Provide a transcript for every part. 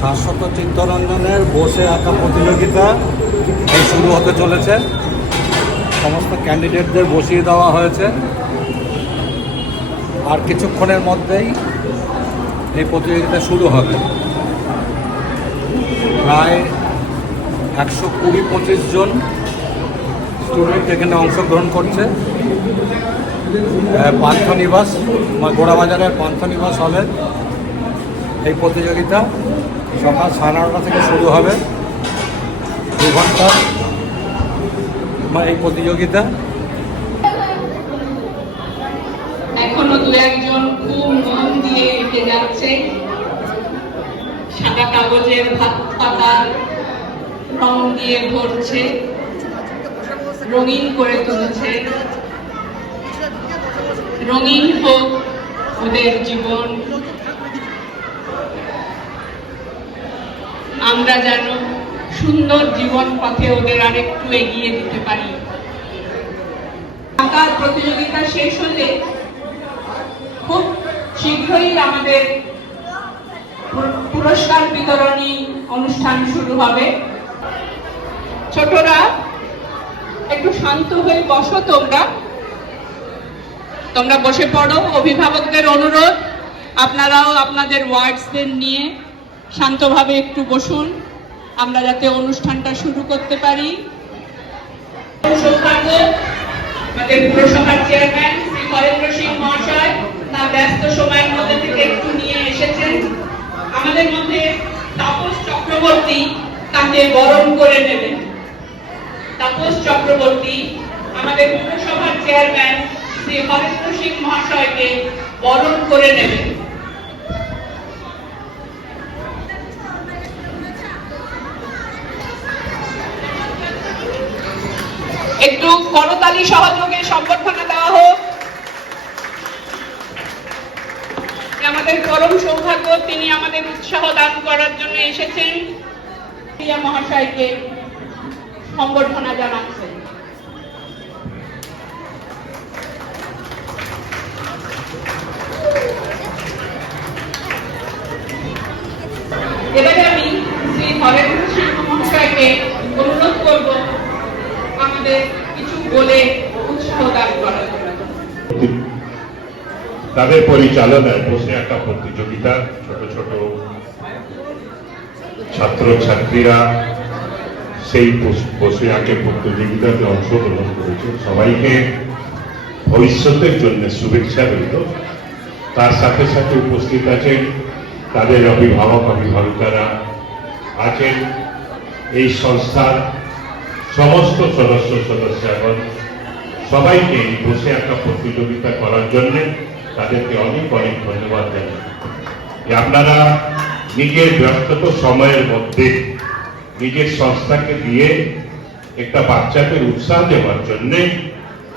শাশ্বত চিত্তরঞ্জনের বসে আঁকা প্রতিযোগিতা এই শুরু হতে চলেছে। সমস্ত ক্যান্ডিডেটদের বসিয়ে দেওয়া হয়েছে। আর কিছুক্ষণের মধ্যেই এই প্রতিযোগিতা শুরু হবে। প্রায় 120-25 জন স্টুডেন্ট এখানে অংশগ্রহণ করছে। পান্থনিবাস গোড়াবাজারের পান্থনিবাস হলে এই প্রতিযোগিতা সকাল 9:30 থেকে শুরু হবে। 2 ঘন্টা এই প্রতিযোগিতা। এখনো 2-1 খুব মন দিয়ে এঁকে যাচ্ছে। সাদা কাগজের পাতার রং দিয়ে ভরছে, রঙিন করে তুলছে। রঙিন হোক ওদের জীবন, আমরা যেন সুন্দর জীবন পথে ওদের আরেকটু এগিয়ে দিতে পারি। আঁকার প্রতিযোগিতা শেষ হলে খুব শীঘ্রই আমাদের পুরস্কার বিতরণী অনুষ্ঠান শুরু হবে। ছোটরা একটু শান্ত হয়ে বসো। তোমরা বসে পড়ো। অভিভাবকদের অনুরোধ, আপনারাও আপনাদের ওয়ার্ডসদের নিয়ে শান্তভাবে একটু বসুন, আমরা যাতে অনুষ্ঠানটা শুরু করতে পারি। সৌভাগ্য আমাদের পুরসভার চেয়ারম্যান শ্রী হরেন্দ্র সিং মহাশয় তার ব্যস্ত সময়ের মধ্যে থেকে একটু নিয়ে এসেছেন। আমাদের মধ্যে তাপস চক্রবর্তী তাকে বরণ করে নেবেন। তাপস চক্রবর্তী আমাদের পুরসভার চেয়ারম্যান শ্রী হরেন্দ্র সিং মহাশয়কে বরণ করে নেবেন। একটু করতালি সহযোগে সম্বর্ধনা দেওয়া হোক। আমাদের পরম সৌভাগ্য, তিনি আমাদের উৎসাহ দান করার জন্য এসেছেন। মহাশয়কে সম্বর্ধনা জানাচ্ছেন। এবারে আমি শ্রী হরেন্দ্র সিং মহাশয়কে অনুরোধ করব আমাদের কিছু বলে উৎসাহ দান করার জন্য। তাদের পরিচালনায় বসে আঁকা প্রতিযোগিতা ছোট ছোট ছাত্র ছাত্রীরা সেই বসে আঁকে প্রতিযোগিতাতে অংশগ্রহণ করেছে। সবাইকে ভবিষ্যতের জন্য শুভেচ্ছা রইল। তার সাথে সাথে উপস্থিত আছেন তাদের অভিভাবক অভিভাবিকারা আছেন, এই সংস্থার সমস্ত সদস্যগণ। সবাইকে এই বসে আঁকা প্রতিযোগিতা করার জন্য তাদেরকে অনেক অনেক ধন্যবাদ জানাই। আপনারা নিজের ব্যস্তত সময়ের মধ্যে নিজের সংস্থাকে দিয়ে একটা বাচ্চাদের উৎসাহ দেওয়ার জন্য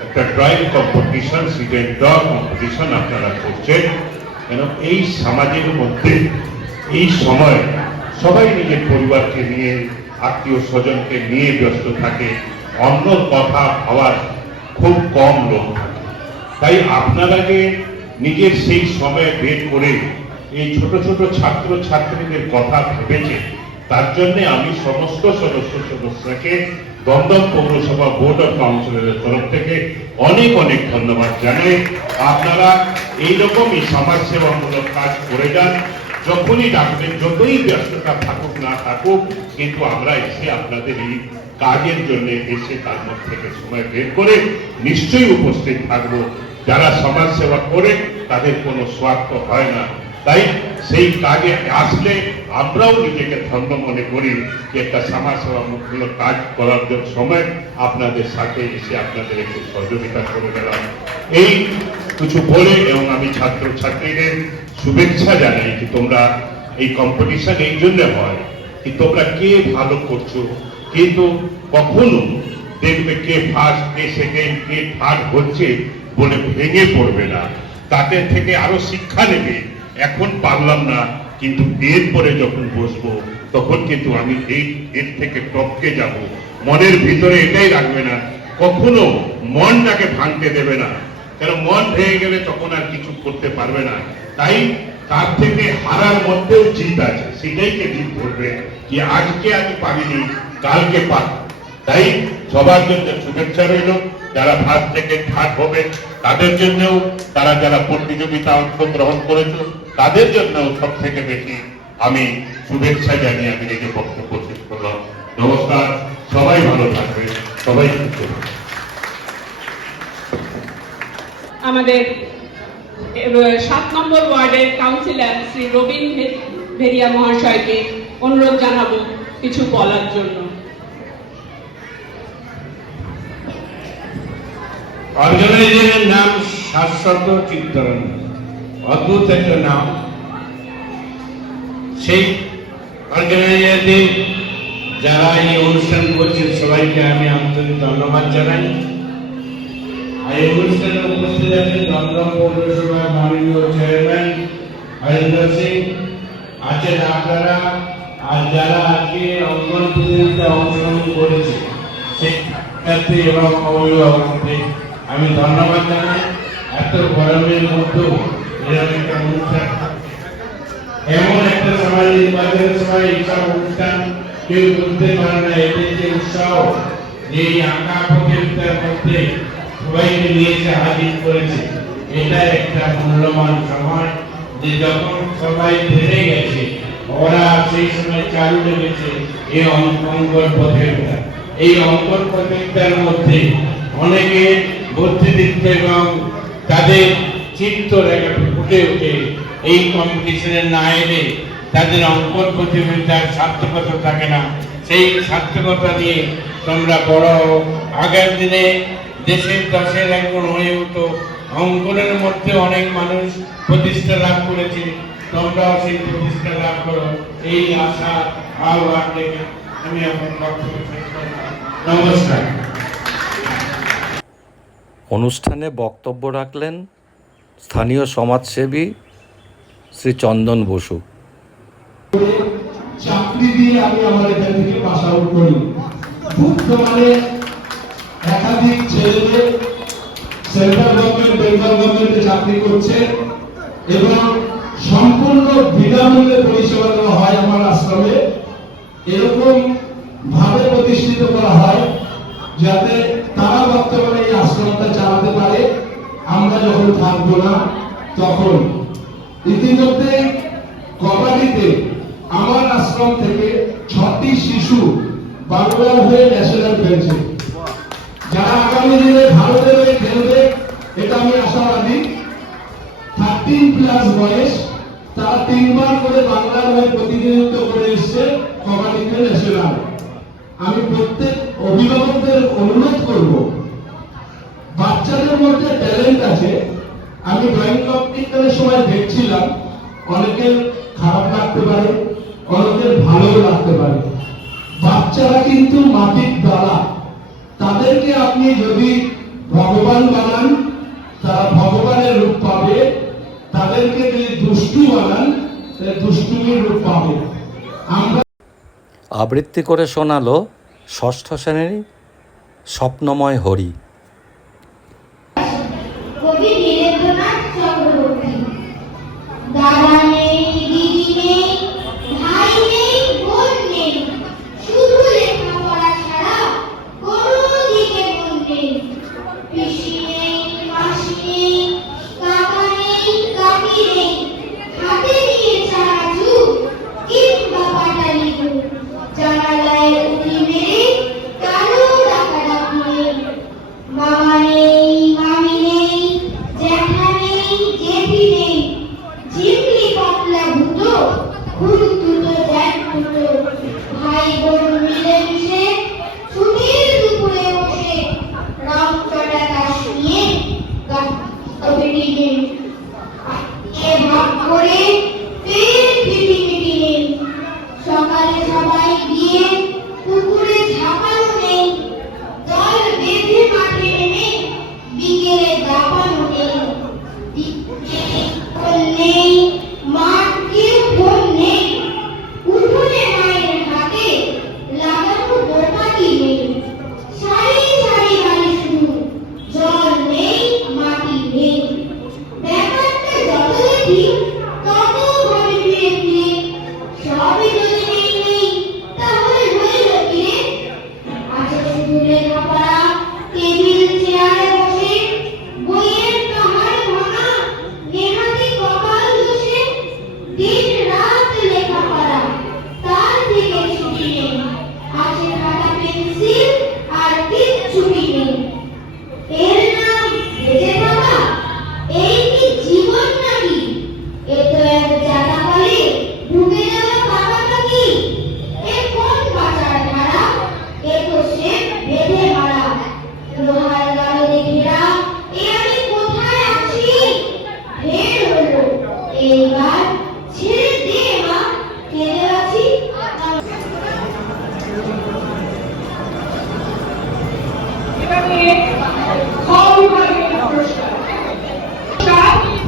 একটা drawing competition, sit and draw competition আপনারা করছেন। কেন এই সমাজের মধ্যে এই সময় সবাই নিজের পরিবারকে নিয়ে, আত্মীয় স্বজনকে নিয়ে ব্যস্ত থাকে, অন্য কথা ভাবার খুব কম লোক থাকে। তাই আপনারা যে নিজের সেই সময় বের করে এই ছোট ছোট ছাত্র ছাত্রীদের কথা ভেবেছে, তার জন্য আমি সমস্ত সদস্যকে দমদম পৌরসভা বোর্ড অফ কাউন্সিলরের তরফ থেকে অনেক অনেক ধন্যবাদ জানাই। আপনারা এইরকমই সমাজসেবামূলক কাজ করে যান। যখনই ডাকবেন, যতই ব্যস্ততা থাকুক না থাকুক, কিন্তু আমরা এসে আপনাদের এই কাজের জন্য এসে তার মধ্যে থেকে সময় বের করে নিশ্চয়ই উপস্থিত থাকবো। যারা সমাজ সেবা করে তাদের কোনো স্বার্থ হয় না, তাই সেই কাজে আসলে আমরাও নিজেকে ধন্য মনে করি যে একটা সমাজ সেবামূলক কাজ করার সময় আপনাদের সাথে এসে আপনাদের একটু সহযোগিতা করে গেলাম। এই কিছু বলে এবং আমি ছাত্র ছাত্রীদের শুভেচ্ছা জানাই যে তোমরা এই কম্পিটিশন এই জন্য হয় কি তোমরা কে ভালো করছো, কিন্তু কখনো দেখবে কে ফার্স্ট, কে সেকেন্ড, কে থার্ড হচ্ছে বলে ভেঙে পড়বে না, তাদের থেকে আরো শিক্ষা নেবে। এখন পারলাম না, কিন্তু এরপরে যখন বসবো তখন কিন্তু আমি এর থেকে টপকে যাব। মনের ভিতরে এটাই রাখবে না, কখনো মনটাকে ভাঙতে দেবে না, কারণ মন ভেঙে গেলে তখন আর কিছু করতে পারবে না। তাই তার থেকে হারার মধ্যেও জিত আছে, সেটাইকে জিত ধরবে কি আজকে আমি পারিনি কালকে পারব। তাই সবার জন্য শুভেচ্ছা রইল। যারা ফার্স্ট সেকেন্ড থার্ড হবে তাদের জন্যও, তারা যারা প্রতিযোগিতা অংশগ্রহণ করেছে তাদের জন্যও সব থেকে বেশি আমি শুভেচ্ছা জানিয়ে আমি নিজে বক্তব্য শেষ করলাম। নমস্কার, সবাই ভালো থাকবে, সবাই সুস্থ থাকবে। আমাদের 7 নম্বর ওয়ার্ডের কাউন্সিলর শ্রী রবিন ভেরিয়া মহাশয়কে অনুরোধ জানাবো কিছু বলার জন্য। অর্গানাইজেশনের নাম শাশ্বত চিত্তরঞ্জন, অদ্ভুত একটা নাম। সেই অর্গানাইজারদের যারা এই অনুষ্ঠান করছেন সবাইকে আমি আন্তরিক ধন্যবাদ জানাই। আর এই অনুষ্ঠানে উপস্থিত আছেন দমদম পৌরসভার মাননীয় চেয়ারম্যান হরিন্দর সিং, আছেন আপনারা, আর যারা আজকে অঙ্গন প্রতিযোগিতায় অংশগ্রহণ করেছে শিক্ষার্থী এবং অভিভাবকদের আমি ধন্যবাদ জানাই। এত গরমের মধ্যেও এরকম একটা অনুষ্ঠান, এমন একটা সময় নির্বাচনের সময় এইসব অনুষ্ঠান কেউ করতে পারে না। এদের যে উৎসাহ, এই আঁকা প্রতিযোগিতার মধ্যে সবাইকে নিয়ে এসে হাজির করেছে, এটা একটা মূল্যবান সময়। যে যখন সবাই ফিরে গেছে, ওরা সেই সময় চালু রেখেছে এই অঙ্কন প্রতিযোগিতা। এই অঙ্কন প্রতিযোগিতার মধ্যে অনেকে বুদ্ধিদীপ্ত এবং তাদের চিত্তরেখা ফুটে ওঠে। এই কম্পিটিশনে না এলে তাদের অঙ্কন প্রতিযোগিতার সার্থকতা থাকে না। সেই সার্থকতা নিয়ে তোমরা বড় আগের দিনে দেশের দশের একজন হয়ে উঠো। অঙ্কনের মধ্যে অনেক মানুষ প্রতিষ্ঠা লাভ করেছে, তোমরাও সেই প্রতিষ্ঠা লাভ করো, এই আশা আহ্বান রেখে আমি আমার বক্তব্য শেষ করলাম। নমস্কার। অনুষ্ঠানে বক্তব্য রাখলেন স্থানীয় সমাজসেবী শ্রী চন্দন বসু। চাকরি দিয়ে আমি আমার এখান থেকে পাস আউট করি। বর্তমানে একাধিক ছেলেমেয়ে সেন্ট্রাল গভর্নমেন্ট, বেঙ্গল গভর্নমেন্টে চাকরি করছে এবং সম্পূর্ণ বিনামূল্যে পরিষেবা দেওয়া হয় আমার আশ্রমে। এরকম ভাবে প্রতিষ্ঠিত করা হয় যাতে তারা বর্তমানে এই আশ্রমটা চালাতে পারে, আমরা যখন থাকবো না তখন। ইতিমধ্যে কবাডিতে আমার আশ্রম থেকে 6টি শিশু বাংলার হয়ে ন্যাশনাল খেলছে। যারা আগামী দিনে ভারতের হয়ে খেলবে এটা আমি আশাবাদী। 13+ বয়স, তারা 3বার করে বাংলার হয়ে প্রতিনিধিত্ব করে এসছে কবাডিতে ন্যাশনাল। আমি প্রত্যেক অভিভাবকদের অনুরোধ করব, বাচ্চাদের মধ্যে ট্যালেন্ট আছে। আমি ড্রয়িং কম্পিটিশনের সময় দেখছিলাম, অনেকের খারাপ লাগতে পারে, অনেকের ভালো লাগতে পারে। বাচ্চারা কিন্তু মাটির দ্বারা, তাদেরকে আপনি যদি ভগবান বানান তারা ভগবানের রূপ পাবে, তাদেরকে যদি দুষ্টু বানান তাহলে দুষ্টুমির রূপ পাবে। আমরা আবৃত্তি করে শোনালো ষষ্ঠ শ্রেণীর স্বপ্নময় হরি। কবি নীরেন্দ্রনাথ চক্রবর্তী। দাদা নেই, দিদি নেই, ভাই নেই, বোন নেই, শুধু লেখাপড়া ছাড়া কোনো দিকে মন নেই। পিসি নেই, মাসি নেই, কাকা নেই, কাকি নেই, হাতে নিয়ে চারাচু কিংবা পাটালি জানালায় উঁকি মেরে কারো ডাকাডাকি নেই। এইবার ছেড়ে দে মা, কেঁদে আছি। এবারে খ বিভাগের পুরস্কার।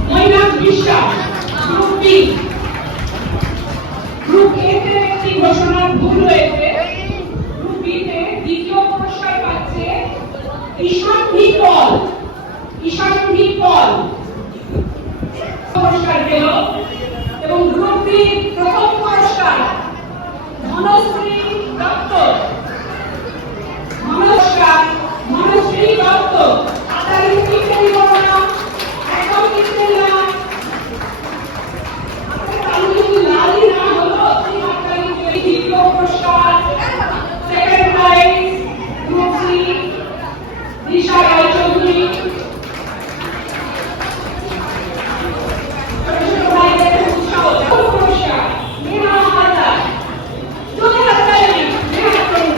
মৈনাক বিশ্বাস, গ্রুপ বি। গ্রুপ এ তে একটি ঘোষণার ভুল হয়েছে। গ্রুপ বি তে দ্বিতীয় পুরস্কার পাচ্ছে ঈশানী পল। ঈশানী পল পুরস্কার পেল। এবং গ্রুপ বি প্রথম পুরস্কার মনশ্রী দত্ত। মনশ্রী দত্ত আদারি কিনতে দিব না, একদম কিনতে না। আমি যদি লালই না হলো তুই আদারি দ্বিতীয় পুরস্কার সেকেন্ড প্রাইজ গ্রুপ সি দিশা রায়চৌধুরী। পুরস্কার নেহা হালদার। যদি হালদার নেহা করুন।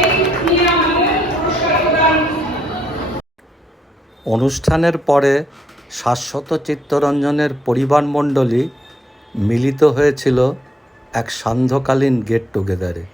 এই নিয়ে আমাদের পুরস্কার প্রদান। অনুষ্ঠানের পরে শাশ্বত চিত্তরঞ্জনের পরিবারমণ্ডলী মিলিত হয়েছিল এক সান্ধ্যকালীন গেট টুগেদারে।